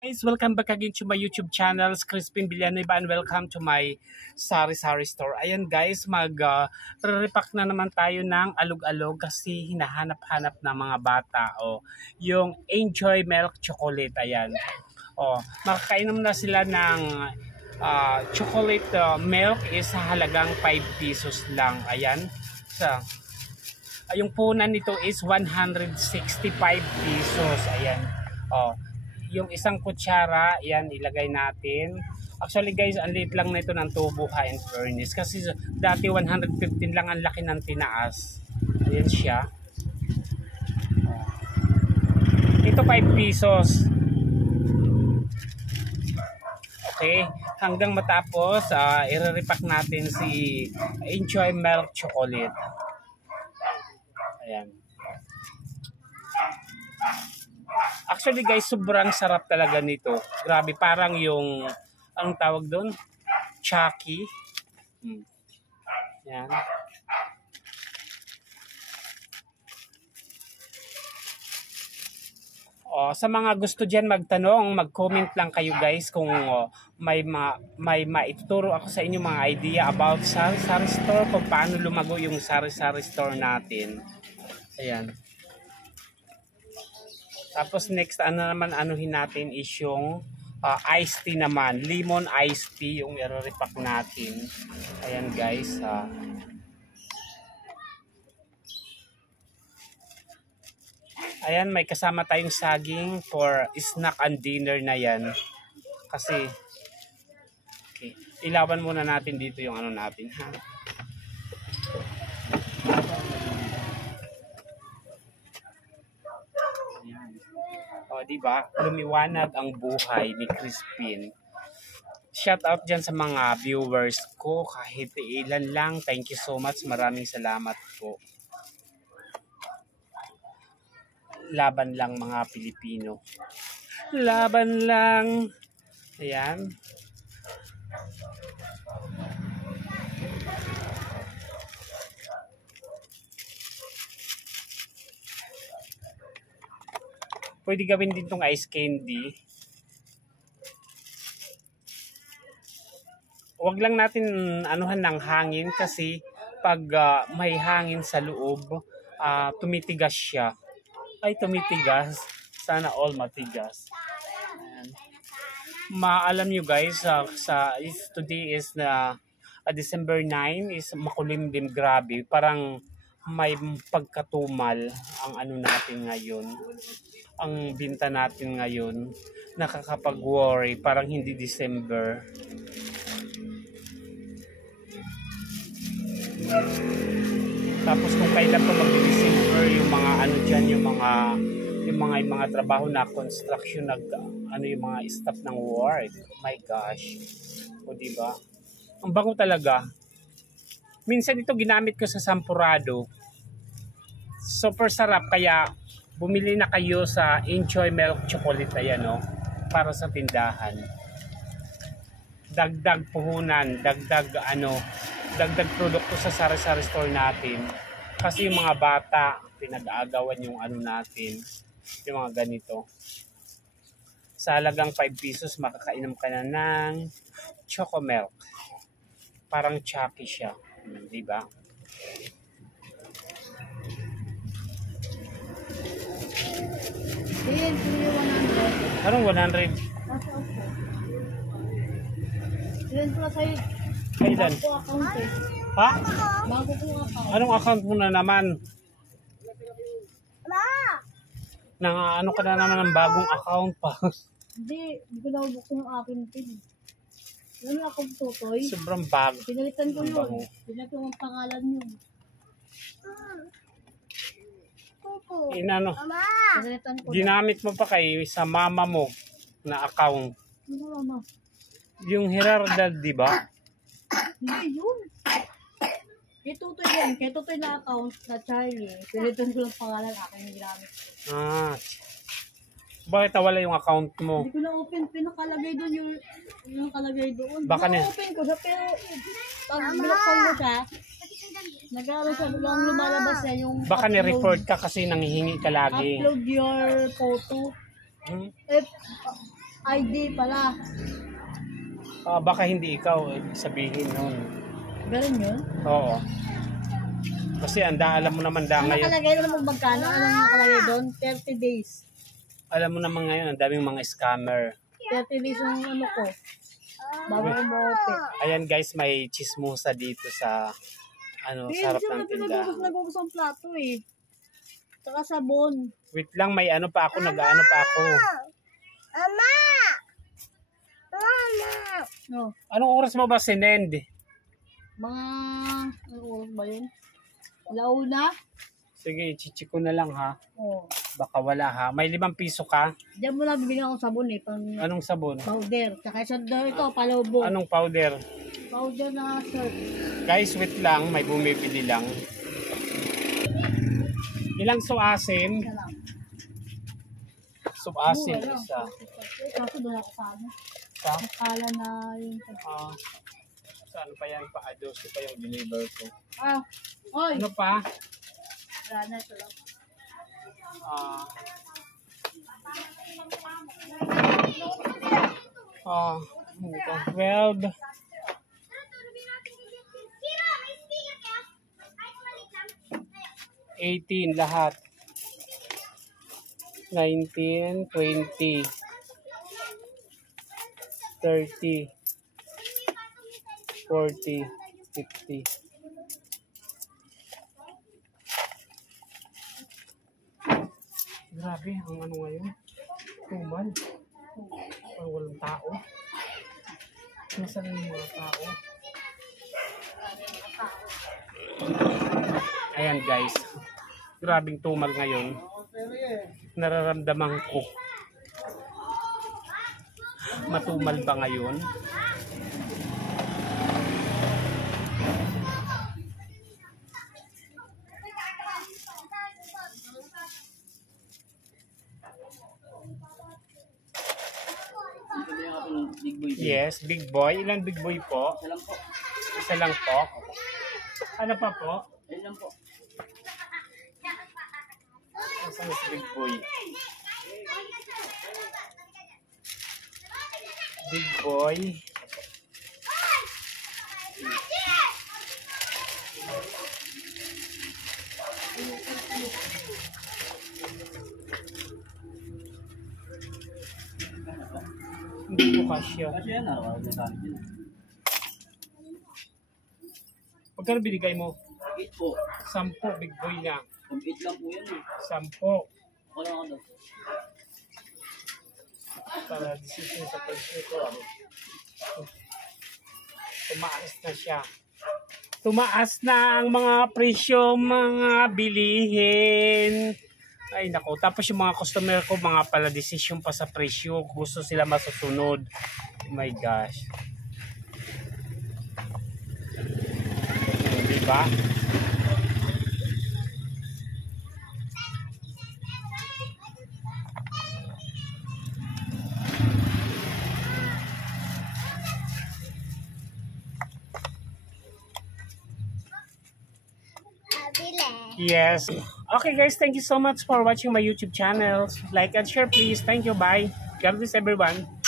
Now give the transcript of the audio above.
Guys, welcome back again to my YouTube channel, Crispin Villanueva, and welcome to my sari-sari store. Ayan guys, repack na naman tayo ng alog-alog kasi hinahanap-hanap ng mga bata yung Enjoy Milk Chocolate. Ayan. Makakainom na sila ng chocolate milk is halagang 5 pesos lang. Ayan. Yung punan nito is 165 pesos. Ayan. Yung isang kutsara, yan, ilagay natin. Actually guys, ang liit lang nito ng tubo in furnace. Kasi dati 115 lang ang laki ng tinaas. Ayan siya. Ito 5 pesos. Okay, hanggang matapos, i-repack natin si Enjoy Milk Chocolate. Ayan. Actually guys, sobrang sarap talaga nito. Grabe, parang yung, anong tawag doon? Chucky. Yan. Sa mga gusto dyan magtanong, mag-comment lang kayo guys kung may maituturo ako sa inyo mga idea about sari-sari store, kung paano lumago yung sari-sari store natin. Ayan. Tapos next, anuhin natin is yung iced tea naman. Lemon iced tea yung i-repack natin. Ayan guys. Ayan, may kasama tayong saging for snack and dinner na yan. Kasi, okay, ilawan muna natin dito yung ano natin. Ha? Diba? Lumiwanag ang buhay ni Crispin. Shout out dyan sa mga viewers ko. Kahit ilan lang. Thank you so much. Maraming salamat po. Laban lang mga Pilipino. Laban lang. Ayan. Pwede gawin din tong ice candy. Huwag lang natin anuhan ng hangin kasi pag may hangin sa loob, tumitigas siya. Ay, tumitigas. Sana all matigas. Ayan. Maalam nyo guys, today is December 9, is makulimlim, grabe. Parang may pagkatumal ang ano natin ngayon. Ang binta natin ngayon, nakakapag-worry, parang hindi December. Tapos kung kailan pa mag-December, yung mga ano dyan, yung mga trabaho na construction, yung mga staff ng work. My gosh. O diba? Ang bango talaga. Minsan ito ginamit ko sa sampurado. Super sarap, kaya bumili na kayo sa Enjoy Milk Chocolate. Ayan para sa tindahan. Dagdag puhunan, dagdag produkto sa sari-sari store natin. Kasi yung mga bata, pinag-aagawan yung natin, yung mga ganito. Sa halagang 5 pesos, makakainom ka na ng Choco Milk. Parang Chucky siya. Diba? Ayan, 100. Anong 100? Ilan po na sa'yo? Kailan? Bago account eh. Ha? Bago po account. Anong account mo na naman? Ano ka na naman ng bagong account pa? Hindi ko na ubok yung akin pin. Ano na akong tutoy? Sobrang bago. Pinalitan ko yun. Pinalitan ko ang pangalan yun. Pinalitan ko. Ginamit mo pa sa mama mo na account. Ano mama? Yung Heraldad, di ba? Hindi yun. Kaya tutoy yan. Kaya tutoy na account na Charlie. Pinalitan ko lang pangalan akin yung ginamit ko. Bakit nawala yung account mo? Hindi ko na open. Pinakalagay doon yung nakalagay doon. Baka open ko siya pero pag binuksan mo siya, nag-aaral siya lang lumalabas niya yung baka ni-report ka kasi nanghihingi ka lagi. Upload your photo. ID pala. Baka hindi ikaw, ibig sabihin nun. Ganun yun? Oo. Kasi alam mo naman Ang ngayon. nakalagay naman magkano? Anong nakalagay doon? 30 days. Alam mo naman ngayon, ang daming mga scammer. 30 days yung ano ko. Bago ko ma-open. Ayan guys, may chismosa dito sa sa harap ng tindahan. Nagugos ang plato eh. Saka sabon. Wait lang, may ano pa ako, nag-ano pa ako. Ama! Mama! No. Anong oras mo ba sinend? Mga, ano oras ba yun? Launa? Sige, chichi ko na lang ha. Oh. Baka wala ha. May 5 piso ka? Diyan mo lang bibigyan akong sabon eh. Pang Anong sabon? powder. Tsaka isa daw ito, palubog. Anong powder? Powder na shirt. Guys, wait lang. May bumibili lang. Ilang suasin? Isa lang. Suasin, Mura lang. isa. Kaso doon ako sa ano. Sa? Nakala na yung... Saan pa yan? Pa-adose pa yung deliver ko. Oy! Ano pa? Wala na ito lang. Ito. 12. Kira, may speaker ka? Kahit maliit lang. 18 lahat. 19, 20, 30, 40, 50. Grabe, ang ano ngayon? Tumal. Parang walang tao. Nasaan yung mga tao? Ayan guys. Grabing tumal ngayon. Nararamdaman ko. Matumal ba ngayon? Yes, big boy. Ilan big boy po? Isa lang po. Isa lang po. Ano pa po? Ayun lang po. Isang big boy. Big boy. Hindi ko kasya. Kasi yan, nakakawag na kami din. Pagkano binigay mo? 8 po. 10 big boy na. Kung 8 lang po yan eh. 10. Ako lang ako daw. Para decision sa presyo ko. Tumaas na siya. Tumaas na ang mga presyo, mga bilihin. Ay nako, tapos yung mga customer ko, mga pala decision pa sa presyo. Gusto sila masusunod. Oh my gosh. Diba? Yes. Okay guys, thank you so much for watching my YouTube channel. Like and share please. Thank you. Bye. God bless everyone.